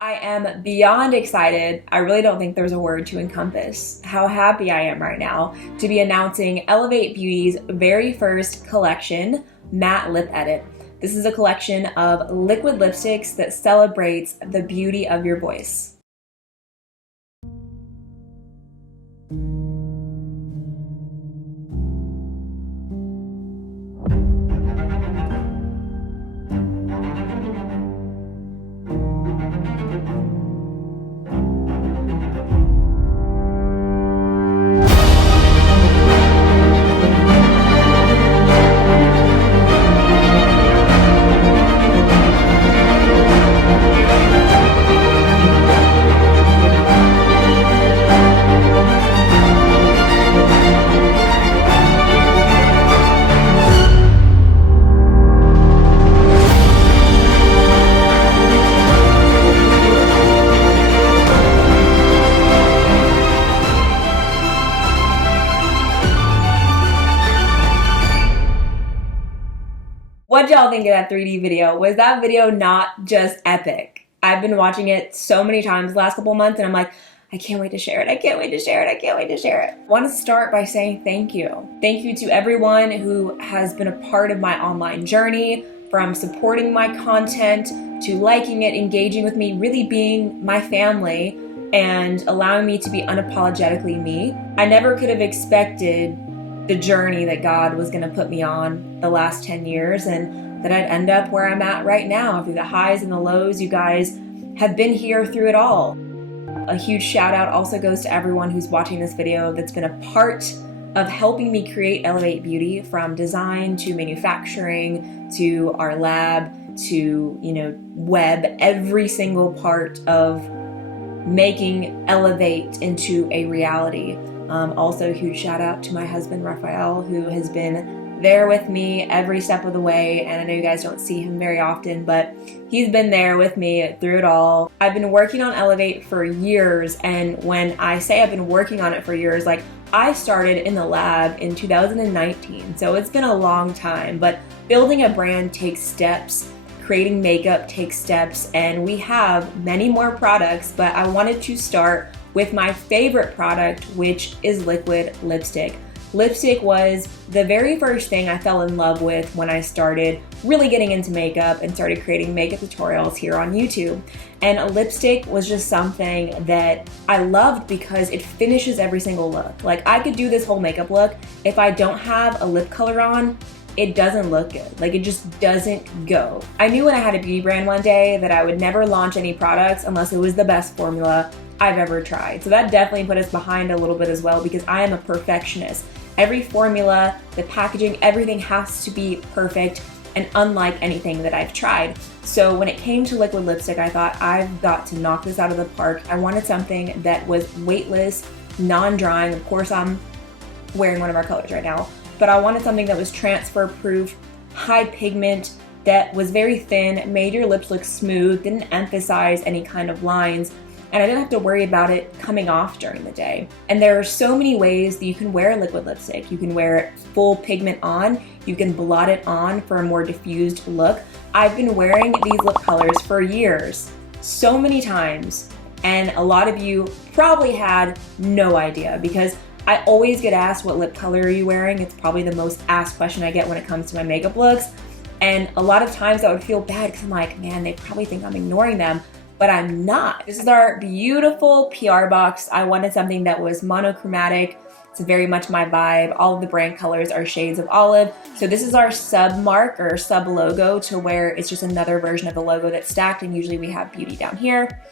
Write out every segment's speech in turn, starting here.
I am beyond excited. I really don't think there's a word to encompass how happy I am right now to be announcing Elevate Beauty's very first collection, Matte Lip Edit. This is a collection of liquid lipsticks that celebrates the beauty of your voice. What y'all think of that 3D video? Was that video not just epic? I've been watching it so many times the last couple months and I'm like, I can't wait to share it. I can't wait to share it. I can't wait to share it. I want to start by saying thank you. Thank you to everyone who has been a part of my online journey, from supporting my content to liking it, engaging with me, really being my family and allowing me to be unapologetically me. I never could have expected the journey that God was going to put me on the last 10 years and that I'd end up where I'm at right now. Through the highs and the lows, you guys have been here through it all. A huge shout out also goes to everyone who's watching this video that's been a part of helping me create Elevate Beauty, from design to manufacturing to our lab to, web, every single part of making Elevate into a reality. Also, a huge shout out to my husband, Raphael, who has been there with me every step of the way. And I know you guys don't see him very often, but he's been there with me through it all. I've been working on Elevate for years. And when I say I've been working on it for years, like, I started in the lab in 2019. So it's been a long time, but building a brand takes steps. Creating makeup takes steps, and we have many more products, but I wanted to start with my favorite product, which is liquid lipstick. Lipstick was the very first thing I fell in love with when I started really getting into makeup and started creating makeup tutorials here on YouTube. And a lipstick was just something that I loved because it finishes every single look. Like, I could do this whole makeup look. If I don't have a lip color on, it doesn't look good. Like, it just doesn't go. I knew when I had a beauty brand one day that I would never launch any products unless it was the best formula I've ever tried. So that definitely put us behind a little bit as well, because I am a perfectionist. Every formula, the packaging, everything has to be perfect and unlike anything that I've tried. So when it came to liquid lipstick, I thought, I've got to knock this out of the park. I wanted something that was weightless, non-drying. Of course, I'm wearing one of our colors right now, but I wanted something that was transfer proof, high pigment, that was very thin, made your lips look smooth, didn't emphasize any kind of lines, and I didn't have to worry about it coming off during the day. And there are so many ways that you can wear liquid lipstick. You can wear it full pigment on, you can blot it on for a more diffused look. I've been wearing these lip colors for years, so many times, and a lot of you probably had no idea, because I always get asked, what lip color are you wearing? It's probably the most asked question I get when it comes to my makeup looks. And a lot of times I would feel bad because I'm like, man, they probably think I'm ignoring them, but I'm not. This is our beautiful PR box. I wanted something that was monochromatic. It's very much my vibe. All of the brand colors are shades of olive. So this is our sub mark or sub logo, to where it's just another version of the logo that's stacked, and usually we have beauty down here.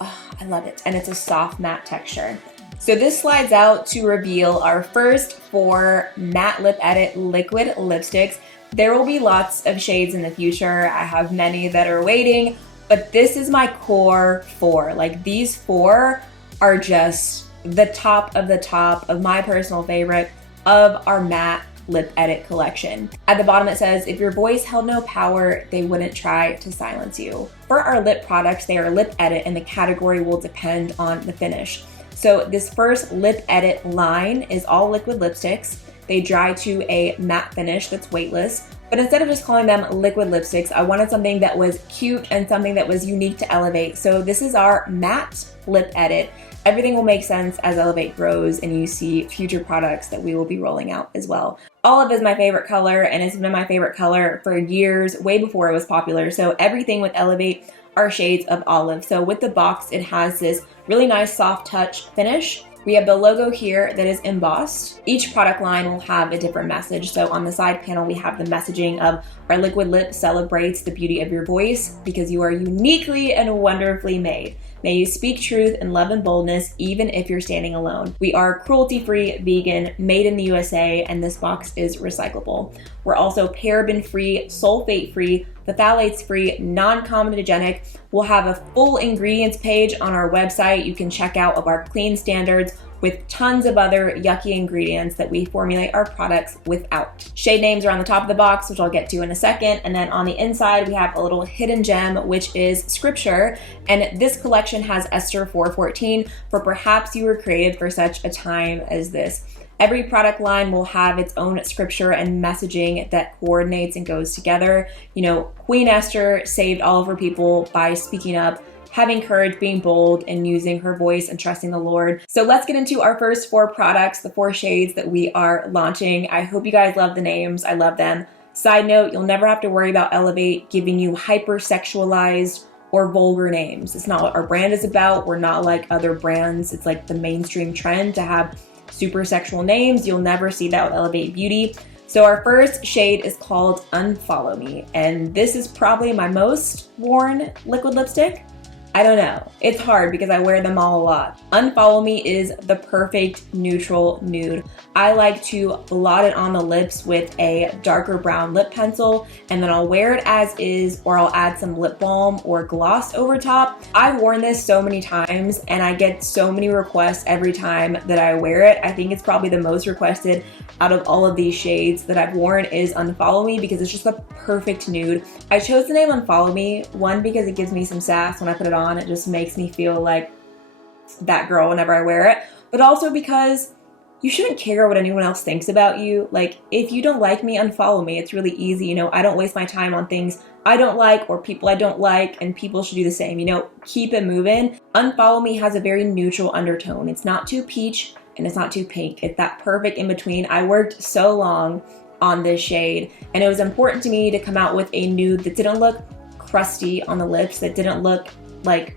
Oh, I love it. And it's a soft matte texture. So this slides out to reveal our first 4 matte lip edit liquid lipsticks. There will be lots of shades in the future. I have many that are waiting, but this is my core 4. Like, these 4 are just the top of my personal favorite of our matte lip edit collection. At the bottom it says, if your voice held no power, they wouldn't try to silence you. For our lip products, they are lip edit, and the category will depend on the finish. So this first lip edit line is all liquid lipsticks. They dry to a matte finish that's weightless. But instead of just calling them liquid lipsticks, I wanted something that was cute and something that was unique to Elevate. So this is our matte lip edit. Everything will make sense as Elevate grows and you see future products that we will be rolling out as well. Olive is my favorite color, and it's been my favorite color for years, way before it was popular. So everything with Elevate are shades of olive. So with the box, it has this really nice soft touch finish. We have the logo here that is embossed. Each product line will have a different message. So on the side panel, we have the messaging of our liquid lip celebrates the beauty of your voice because you are uniquely and wonderfully made. May you speak truth in love and boldness, even if you're standing alone. We are cruelty-free, vegan, made in the USA, and this box is recyclable. We're also paraben-free, sulfate-free, phthalates-free, non-comedogenic. We'll have a full ingredients page on our website you can check out of our clean standards with tons of other yucky ingredients that we formulate our products without. Shade names are on the top of the box, which I'll get to in a second. And then on the inside, we have a little hidden gem, which is scripture. And this collection has Esther 4:14, for perhaps you were created for such a time as this. Every product line will have its own scripture and messaging that coordinates and goes together. You know, Queen Esther saved all of her people by speaking up, having courage, being bold, and using her voice and trusting the Lord. So let's get into our first 4 products, the 4 shades that we are launching. I hope you guys love the names. I love them. Side note, you'll never have to worry about Elevate giving you hyper-sexualized or vulgar names. It's not what our brand is about. We're not like other brands. It's like the mainstream trend to have super sexual names. You'll never see that with Elevate Beauty. So our first shade is called Unfollow Me, and this is probably my most worn liquid lipstick. I don't know. It's hard because I wear them all a lot. Unfollow Me is the perfect neutral nude. I like to blot it on the lips with a darker brown lip pencil, and then I'll wear it as is, or I'll add some lip balm or gloss over top. I've worn this so many times and I get so many requests every time that I wear it. I think it's probably the most requested out of all of these shades that I've worn is Unfollow Me because it's just the perfect nude. I chose the name Unfollow Me, one, because it gives me some sass when I put it on. It just makes me feel like that girl whenever I wear it, but also because you shouldn't care what anyone else thinks about you. Like, if you don't like me, unfollow me. It's really easy. You know, I don't waste my time on things I don't like or people I don't like, and people should do the same. You know, keep it moving. Unfollow Me has a very neutral undertone. It's not too peach and it's not too pink. It's that perfect in between. I worked so long on this shade, and it was important to me to come out with a nude that didn't look crusty on the lips, that didn't look like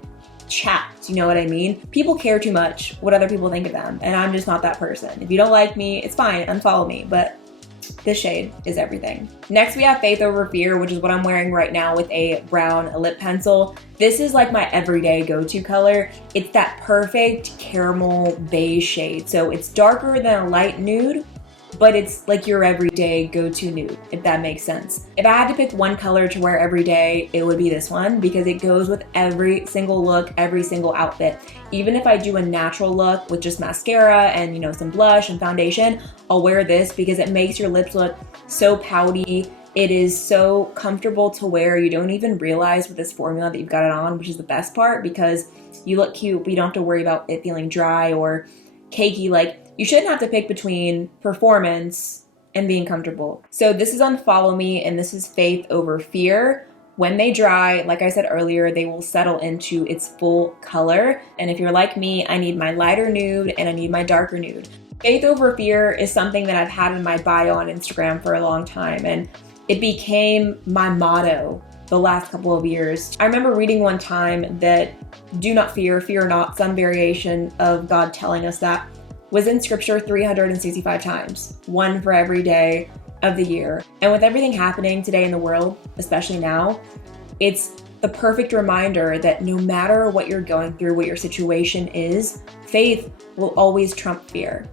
chapped, you know what I mean? People care too much what other people think of them, and I'm just not that person. If you don't like me, it's fine, unfollow me, but this shade is everything. Next, we have Faith Over Fear, which is what I'm wearing right now with a brown lip pencil. This is like my everyday go-to color. It's that perfect caramel beige shade. So it's darker than a light nude, but it's like your everyday go-to nude, if that makes sense. If I had to pick one color to wear every day, it would be this one because it goes with every single look, every single outfit. Even if I do a natural look with just mascara and, you know, some blush and foundation, I'll wear this because it makes your lips look so pouty. It is so comfortable to wear. You don't even realize with this formula that you've got it on, which is the best part because you look cute, but you don't have to worry about it feeling dry or cakey. Like, you shouldn't have to pick between performance and being comfortable. So this is Unfollow Me, and this is Faith Over Fear. When they dry, like I said earlier, they will settle into its full color. And if you're like me, I need my lighter nude and I need my darker nude. Faith Over Fear is something that I've had in my bio on Instagram for a long time, and it became my motto the last couple of years. I remember reading one time that do not fear, fear not, some variation of God telling us that was in scripture 365 times, one for every day of the year. And with everything happening today in the world, especially now, it's the perfect reminder that no matter what you're going through, what your situation is, faith will always trump fear.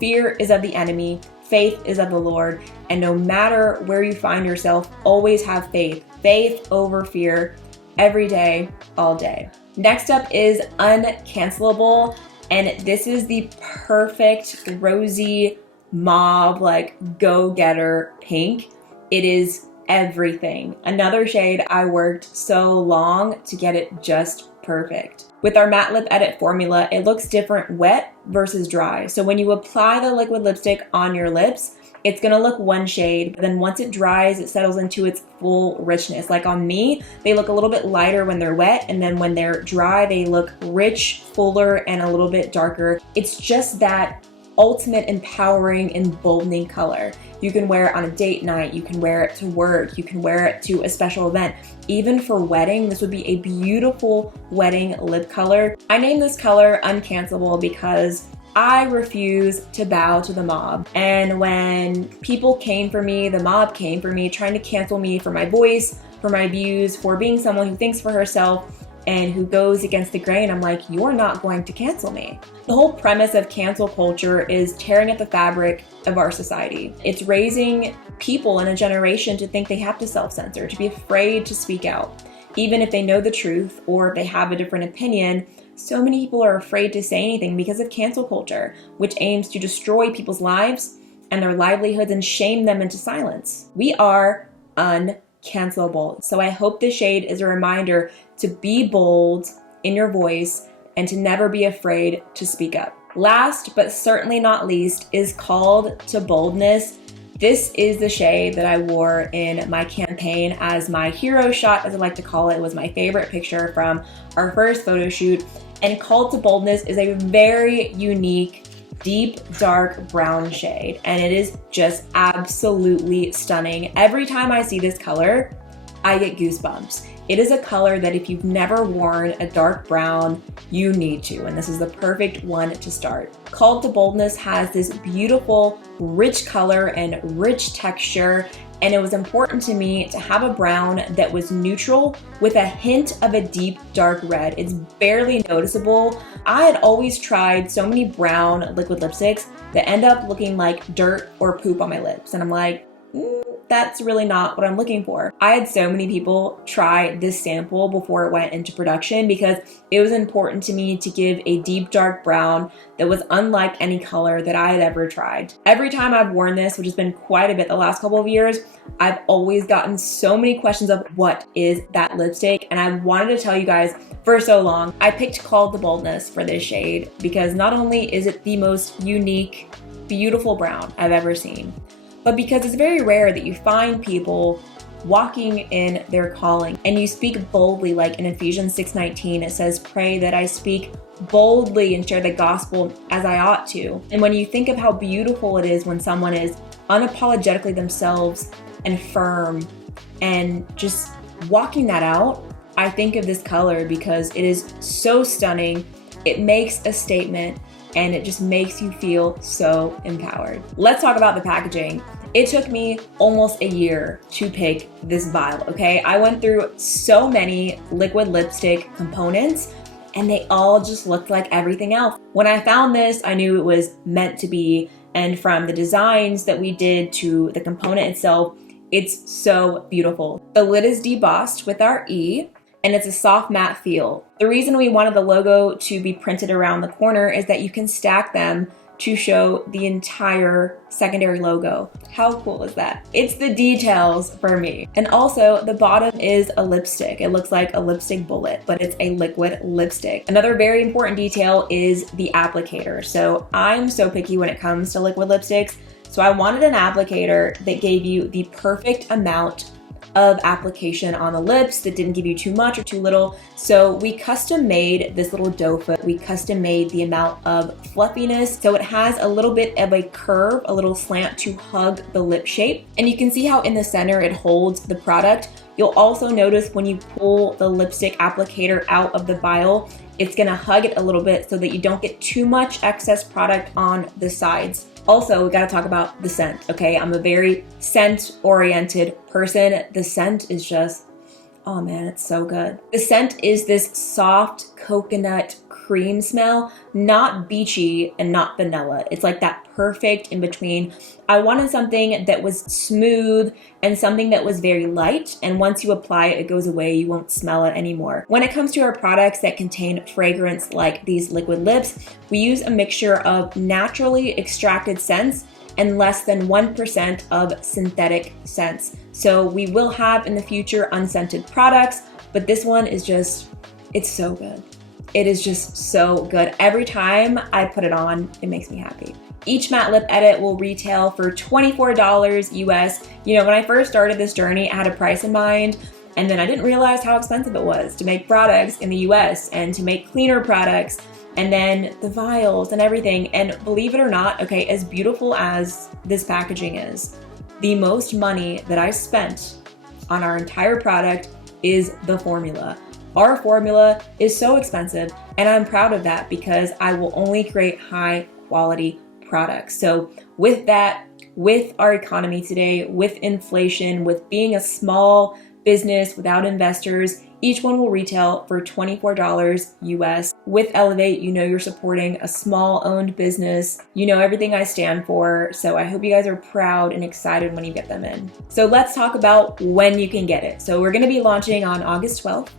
Fear is of the enemy, faith is of the Lord, and no matter where you find yourself, always have faith. Faith over fear, every day, all day. Next up is Uncancelable. And this is the perfect rosy mauve, like go-getter pink. It is everything. Another shade I worked so long to get it just perfect. With our matte lip edit formula, it looks different wet versus dry. So when you apply the liquid lipstick on your lips, it's gonna look one shade, but then once it dries, it settles into its full richness. Like on me, they look a little bit lighter when they're wet, and then when they're dry, they look rich, fuller, and a little bit darker. It's just that ultimate empowering and emboldening color. You can wear it on a date night, you can wear it to work, you can wear it to a special event. Even for wedding, this would be a beautiful wedding lip color. I named this color Uncancelable because I refuse to bow to the mob. And when people came for me, the mob came for me, trying to cancel me for my voice, for my views, for being someone who thinks for herself and who goes against the grain, I'm like, you're not going to cancel me. The whole premise of cancel culture is tearing at the fabric of our society. It's raising people in a generation to think they have to self-censor, to be afraid to speak out. Even if they know the truth or if they have a different opinion, so many people are afraid to say anything because of cancel culture, which aims to destroy people's lives and their livelihoods and shame them into silence. We are uncancelable. So I hope this shade is a reminder to be bold in your voice and to never be afraid to speak up. Last but certainly not least is Called to Boldness. This is the shade that I wore in my campaign as my hero shot, as I like to call it. It was my favorite picture from our first photo shoot. And Called to Boldness is a very unique, deep, dark brown shade. And it is just absolutely stunning. Every time I see this color, I get goosebumps. It is a color that if you've never worn a dark brown, you need to, and this is the perfect one to start. Called to Boldness has this beautiful, rich color and rich texture, and it was important to me to have a brown that was neutral with a hint of a deep, dark red. It's barely noticeable. I had always tried so many brown liquid lipsticks that end up looking like dirt or poop on my lips, and I'm like, that's really not what I'm looking for. I had so many people try this sample before it went into production because it was important to me to give a deep dark brown that was unlike any color that I had ever tried. Every time I've worn this, which has been quite a bit the last couple of years, I've always gotten so many questions of what is that lipstick, and I wanted to tell you guys for so long. I picked Called to Boldness for this shade because not only is it the most unique, beautiful brown I've ever seen, but because it's very rare that you find people walking in their calling and you speak boldly, like in Ephesians 6:19, it says, pray that I speak boldly and share the gospel as I ought to. And when you think of how beautiful it is when someone is unapologetically themselves and firm and just walking that out, I think of this color because it is so stunning. It makes a statement and it just makes you feel so empowered. Let's talk about the packaging. It took me almost a year to pick this vial, okay? I went through so many liquid lipstick components and they all just looked like everything else. When I found this, I knew it was meant to be, and from the designs that we did to the component itself, it's so beautiful. The lid is debossed with our E, and it's a soft matte feel. The reason we wanted the logo to be printed around the corner is that you can stack them to show the entire secondary logo. How cool is that? It's the details for me. And also the bottom is a lipstick. It looks like a lipstick bullet, but it's a liquid lipstick. Another very important detail is the applicator. So I'm so picky when it comes to liquid lipsticks. So I wanted an applicator that gave you the perfect amount of application on the lips that didn't give you too much or too little. So we custom made this little doe foot. We custom made the amount of fluffiness. So it has a little bit of a curve, a little slant to hug the lip shape. And you can see how in the center it holds the product. You'll also notice when you pull the lipstick applicator out of the vial, it's gonna hug it a little bit so that you don't get too much excess product on the sides. Also, we gotta talk about the scent, okay? I'm a very scent-oriented person. The scent is just, oh man, it's so good. The scent is this soft coconut cream smell, not beachy and not vanilla. It's like that perfect in between. I wanted something that was smooth and something that was very light, and once you apply it, it goes away. You won't smell it anymore. When it comes to our products that contain fragrance like these liquid lips, we use a mixture of naturally extracted scents and less than 1% of synthetic scents. So we will have in the future unscented products, but this one is just, it's so good. It is just so good. Every time I put it on, it makes me happy. Each matte lip edit will retail for $24 US. You know, when I first started this journey, I had a price in mind, and then I didn't realize how expensive it was to make products in the US and to make cleaner products, and then the vials and everything. And believe it or not, okay, as beautiful as this packaging is, the most money that I spent on our entire product is the formula. Our formula is so expensive, and I'm proud of that because I will only create high quality products. So with that, with our economy today, with inflation, with being a small business without investors, each one will retail for $24 US. With Elevate, you know you're supporting a small owned business. You know everything I stand for, so I hope you guys are proud and excited when you get them in. So let's talk about when you can get it. So we're gonna be launching on August 12th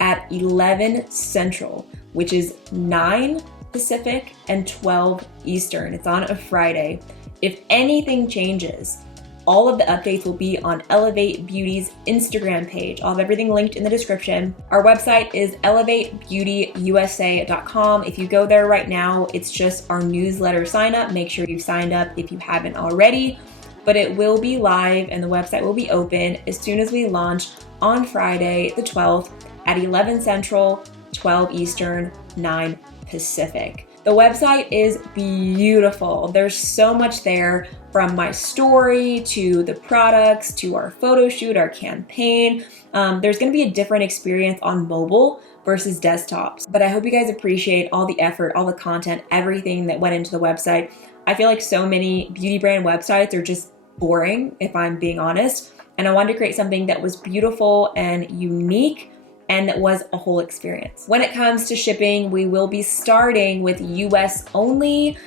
at 11 Central, which is 9 Pacific and 12 Eastern. It's on a Friday. If anything changes, all of the updates will be on Elevate Beauty's Instagram page. I'll have everything linked in the description. Our website is elevatebeautyusa.com. If you go there right now, it's just our newsletter sign up. Make sure you've signed up if you haven't already, but it will be live and the website will be open as soon as we launch on Friday, the 12th at 11 Central, 12 Eastern, 9 Pacific. The website is beautiful. There's so much there, from my story to the products to our photo shoot, our campaign. There's gonna be a different experience on mobile versus desktops. But I hope you guys appreciate all the effort, all the content, everything that went into the website. I feel like so many beauty brand websites are just boring, if I'm being honest. And I wanted to create something that was beautiful and unique, and that was a whole experience. When it comes to shipping, we will be starting with US only.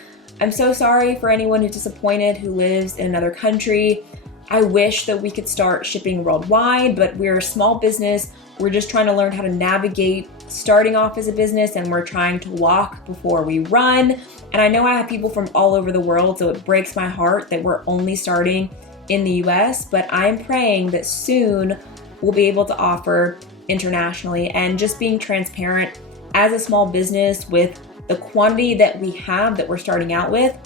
I'm so sorry for anyone who's disappointed who lives in another country. I wish that we could start shipping worldwide, but we're a small business. We're just trying to learn how to navigate starting off as a business, and we're trying to walk before we run. And I know I have people from all over the world, so it breaks my heart that we're only starting in the US, but I'm praying that soon we'll be able to offer internationally. And just being transparent, as a small business with the quantity that we have that we're starting out with,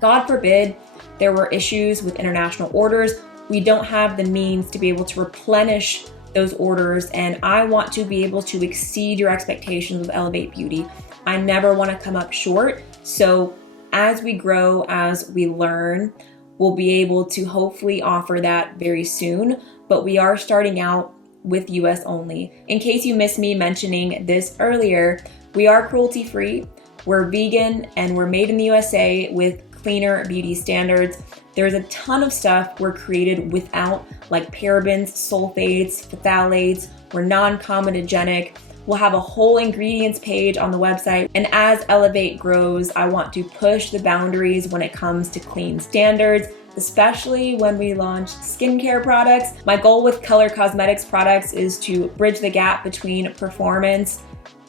God forbid there were issues with international orders, we don't have the means to be able to replenish those orders, and I want to be able to exceed your expectations with Elevate Beauty. I never want to come up short. So as we grow, as we learn, we'll be able to hopefully offer that very soon, but we are starting out with US only. In case you missed me mentioning this earlier, we are cruelty free, we're vegan, and we're made in the USA with cleaner beauty standards. There's a ton of stuff we're created without, like parabens, sulfates, phthalates. We're non-comedogenic. We'll have a whole ingredients page on the website. And as Elevate grows, I want to push the boundaries when it comes to clean standards, especially when we launch skincare products. My goal with color cosmetics products is to bridge the gap between performance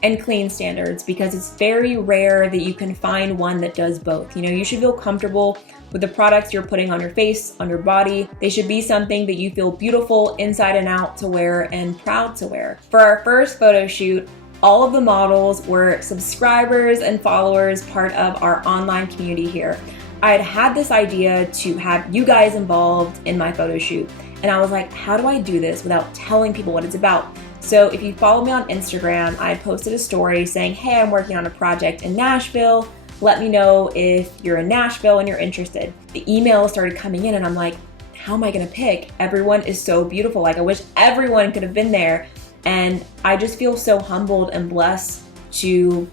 and clean standards, because it's very rare that you can find one that does both. You know, you should feel comfortable with the products you're putting on your face, on your body. They should be something that you feel beautiful inside and out to wear and proud to wear. For our first photo shoot, all of the models were subscribers and followers, part of our online community here. I had this idea to have you guys involved in my photo shoot, and I was like, how do I do this without telling people what it's about? So if you follow me on Instagram, I posted a story saying, hey, I'm working on a project in Nashville. Let me know if you're in Nashville and you're interested. The emails started coming in, and I'm like, how am I gonna pick? Everyone is so beautiful. Like, I wish everyone could have been there. And I just feel so humbled and blessed to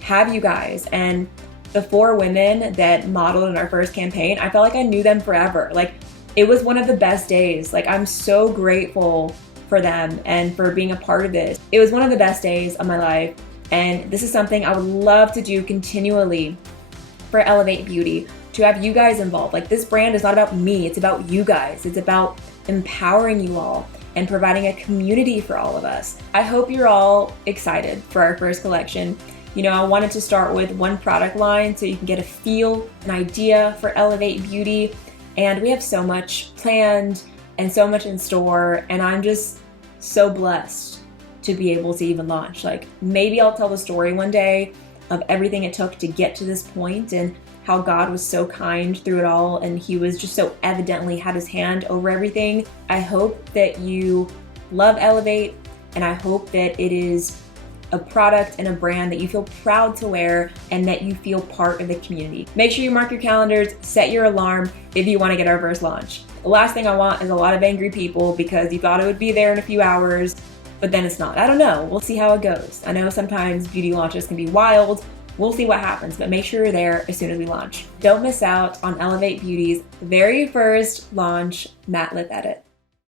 have you guys. And the 4 women that modeled in our first campaign, I felt like I knew them forever. Like, it was one of the best days. Like, I'm so grateful for them and for being a part of this. It was one of the best days of my life, and this is something I would love to do continually for Elevate Beauty, to have you guys involved. Like, this brand is not about me, it's about you guys. It's about empowering you all and providing a community for all of us. I hope you're all excited for our first collection. You know, I wanted to start with one product line so you can get a feel, an idea for Elevate Beauty, and we have so much planned and so much in store, and I'm just so blessed to be able to even launch. Like, maybe I'll tell the story one day of everything it took to get to this point and how God was so kind through it all and he was just so evidently had his hand over everything. I hope that you love Elevate, and I hope that it is a product and a brand that you feel proud to wear and that you feel part of the community. Make sure you mark your calendars, set your alarm if you want to get our first launch. The last thing I want is a lot of angry people because you thought it would be there in a few hours, but then it's not. I don't know. We'll see how it goes. I know sometimes beauty launches can be wild. We'll see what happens, but make sure you're there as soon as we launch. Don't miss out on Elevate Beauty's very first launch matte lip edit.